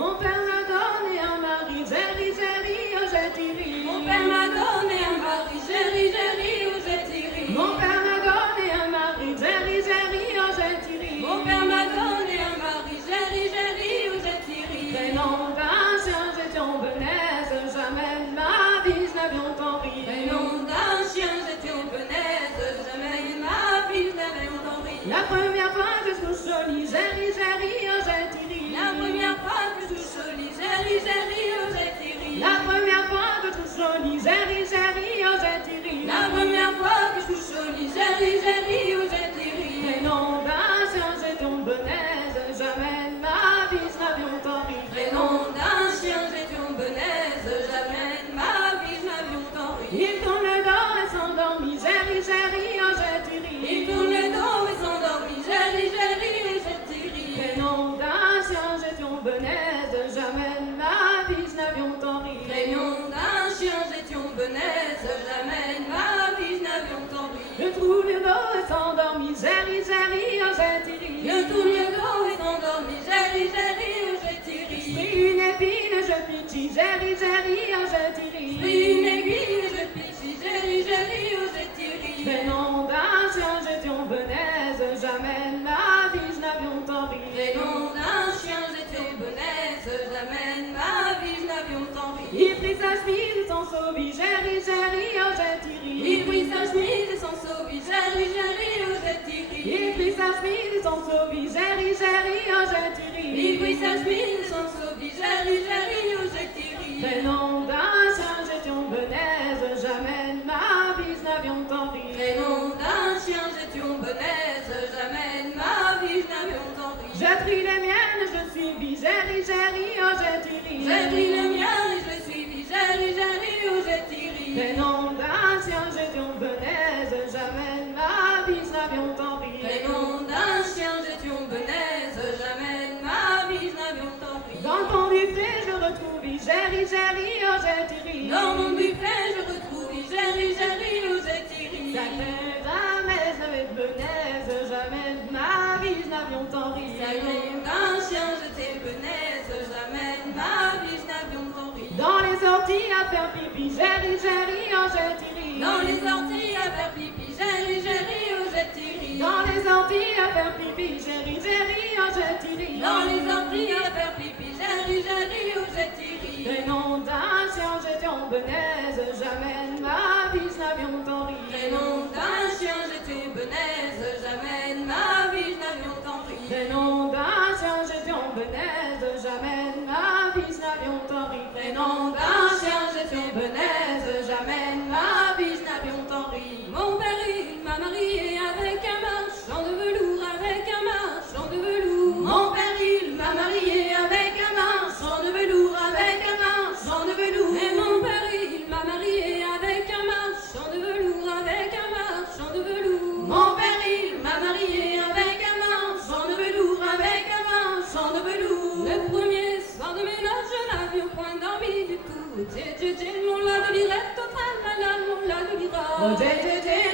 Mon père m'a donné un mari, Jerry, Jerry, oh j'ai tiré. Mon père m'a donné un mari, Jerry, Jerry, oh j'ai tiré. Mon père m'a donné un mari, Jerry, Jerry, oh j'ai tiré. Mon père m'a donné un mari, Jerry, Jerry, oh j'ai tiré. Prénom d'un chien, j'étais benaise, jamais de ma vie je n'avais entendu rire. Prénom d'un chien, j'étais en benaise, jamais de ma vie je n'avais entendu rire. La première fois que je touche jolie, Jerry, Jerry, oh j'ai tiré. La première fois que je touche jolie, Jerry, Jerry, oh j'ai tiré. La première fois que je touche jolie, Jerry, Jerry, oh j'ai tiré. La première fois que je touche jolie, Jerry, Jerry, oh j'ai tiré. Prénom d'un chien, j'étais benaise, jamais de ma vie je n'avais entendu rire. Prénom d'un chien, j'étais en benaise, jamais de ma vie je n'avais entendu rire. Il tourne le dos et s'endormit, Jerry, Jerry, oh j'ai tiré. Il tourne le dos et s'endormit, Jerry, Jerry, oh j'ai tiré. Prénom d'un chien, j'étais benaise, jamais de ma vie je n'avais entendu rire. Prénom d'un chien, j'étais en benaise, jamais de ma vie je n'avais entendu rire. Je trouve le dos et s'endormit, Jerry, Jerry, oh j'ai tiré. Je tourne le dos et s'endormit, Jerry, Jerry, oh j'ai tiré. Pris une épine, je pitchis, Jerry, Jerry, oh j'ai tiré. Pris une aiguille, je pichis, Jerry, Jerry, oh j'ai tiré. Prénom d'un chien, j'étais benaise, jamais de ma vie je n'avais entendu rire. Prénom d'un chien, j'étais en benaise, jamais de ma vie je n'avais entendu rire. Il prit sa chemise et son sauvi, Jerry, Jerry, oh j'ai tiré. Il prit sa chemise et son sauvi, Jerry, Jerry, oh j'ai tiré. Il prit sa chemise et son sauvi, Jerry, Jerry, oh j'ai tiré. Il prit sa chemise et son sauvi, Jerry, Jerry, oh j'ai tiré. Prénom d'un chien, j'étais benaise, jamais de ma vie je n'avais entendu rire. Prénom d'un chien, j'étais en benaise, jamais de ma vie je n'avais entendu rire. J'ai pris les miennes, je suivis, Jerry, Jerry, oh j'ai tiré. J'ai pris le mien et je suis Jerry, Jerry, oh j'ai tiré. Prénom d'un chien, j'étais benaise, jamais de ma vie je n'avais entendu rire. Prénom d'un chien, j'étais en benaise, jamais de ma vie je n'avais entendu rire. Dans ton buffet, je retrouve Jerry, Jerry, oh j'ai tiré. Dans mon buffet, je retrouve Jerry, Jerry, oh j'ai tiré. Sacré jamais je n'avais de benaise, jamais de ma vie je n'avais entendu rire. Sacré d'un chien, j'étais benaise, jamais de ma vie je n'avais entendu rire. Dans les sorties à faire pipi, Jerry, Jerry, oh j'ai tiré. Dans les sorties à faire pipi, Jerry, Jerry, oh j'ai tiré. Dans les sorties à faire pipi, Jerry, Jerry, oh j'ai tiré. Dans les sorties à faire pipi, Jerry, Jerry, oh j'ai tiré. Prénom d'un chien, j'étais benaise, jamais de ma vie je n'avais entendu rire. Prénom d'un chien, j'étais benaise, jamais de ma vie je n'avais entendu rire. Prénom d'un chien, j'étais benaise, jamais de ma vie je n'avais entendu rire. Prénom d'un chien, j'étais benaise, jamais de ma vie je n'avais entendu rire. Mon père, il m'a marié avec un marchand de velours, avec un marchand de velours. Mon père, il m'a marié avec un marchand de velours, avec un marchand de velours. Et mon père, il m'a marié avec un marchand de velours, avec un marchand de velours. Mon père, il m'a marié avec un marchand de velours, avec un marchand de velours. Le premier soir de ménage, je n'avais point dormi du tout. Djé, mon la de lirette, tralala, mon la de lira. Oh djé,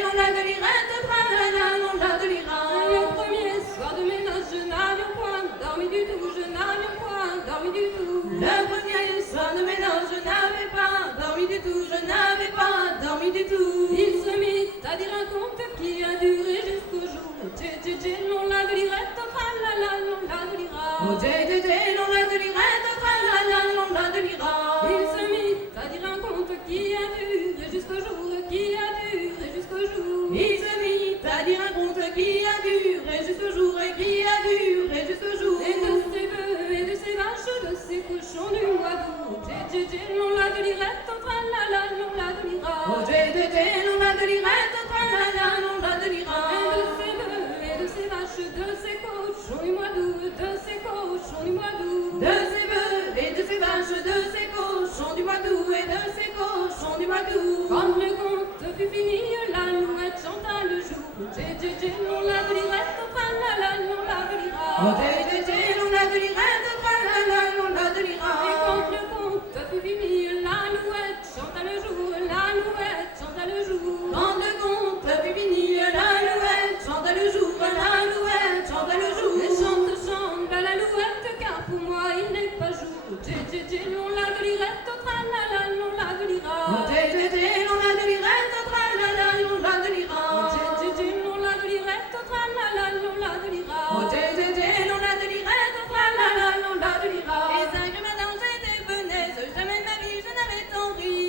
mon la de lirette, tralala, mon la de lira. Le premier soir de ménage, je n'avais point dormi du tout, je n'avais point dormi du tout. Le premier soir de ménage, je n'avais pas dormi du tout, je n'avais pas dormi du tout. Il se mit à dire un conte qui a duré jusqu'au jour. Djé, mon la de lirette, tralala, mon la de lira. Oh djé, mon la de lirette, tralala, mon la de lira. Il se mit à dire un conte qui a duré jusqu'au jour, qui a duré jusqu'au jour. Il se mit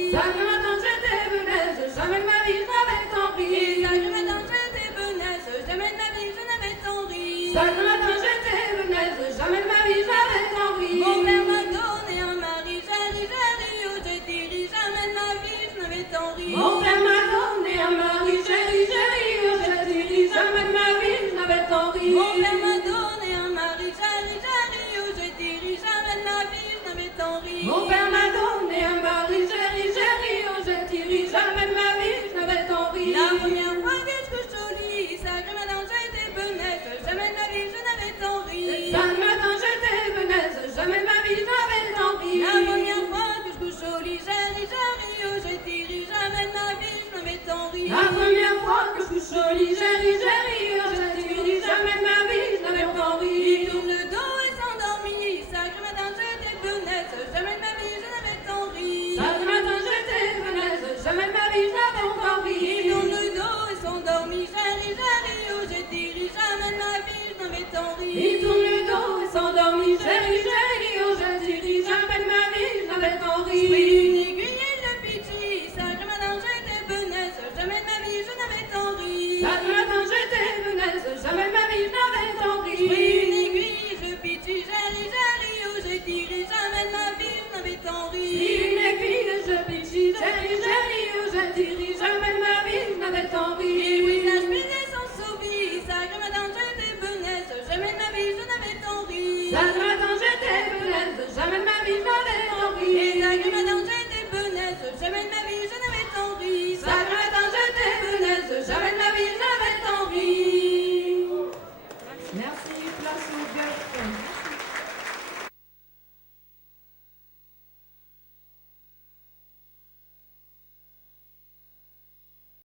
ri. Sacré matin, j'étais benaise, jamais de ma vie je n'avais tant ri. Sacré matin, j'étais benaise, jamais de ma vie je n'avais tant ri. Sacré matin, j'étais benaise, jamais de ma vie je n'avais tant ri. Mon père m'a donné un mari, j'ai ri, oh j'ai dit ri, jamais de ma vie je n'avais tant ri. Mon père m'a donné un mari, j'ai ri, oh j'ai dit ri, jamais de ma vie je n'avais tant ri. Mon père m'a donné un mari, j'ai ri, oh j'ai dit ri, jamais de ma vie je n'avais tant ri. Mon père m'a donné un mari, j'ai ri, oh j'ai dit ri, jamais de ma vie je n'avais tant ri. La première fois que je couche au lit, sacré matin j'étais benaise, jamais de ma vie je n'avais tant ri. Sacré matin, j'étais benaise, jamais de ma vie je n'avais tant ri. La première fois que je couche au lit, j'ai ri, oh j'ai dit ri, jamais de ma vie je n'avais tant ri. La première fois que je couche au lit, j'ai ri, oh j'ai dit ri, jamais de ma vie je n'avais tant ri. Il tourne le dos et s'endormit, sacré matin j'étais benaise, jamais de ma vie je n'avais tant ri. Sacré matin, j'étais benaise, jamais de ma vie je n'avais tant ri. Il tourne le dos et s'endormit, j'ai ri, oh j'ai dit ri, jamais de ma vie je n'avais tant ri. Il tourne le dos et s'endormit, j'ai ri, oh j'ai dit ri, jamais de ma vie je n'avais tant ri. Pris une aiguille et le pitchi, sacré matin j'étais benaise, jamais de ma vie je n'avais tant ri. Sacré matin, j'étais benaise, jamais de ma vie je n'avais tant ri. Pris une aiguille, je pitchi, j'ai ri, oh j'ai dit ri, jamais de ma vie je n'avais tant ri. Une aiguille, je pitchi, j'ai ri, oh j'ai dit ri, jamais de ma vie je n'avais tant ri. Et oui, ça je pisais sans souris, sacré matin j'étais benaise, jamais de ma vie je n'avais tant ri. Sacré matin, j'étais benaise, jamais de ma vie je n'avais tant ri. Et sacré matin j'étais benaise, jamais de ma vie je n'avais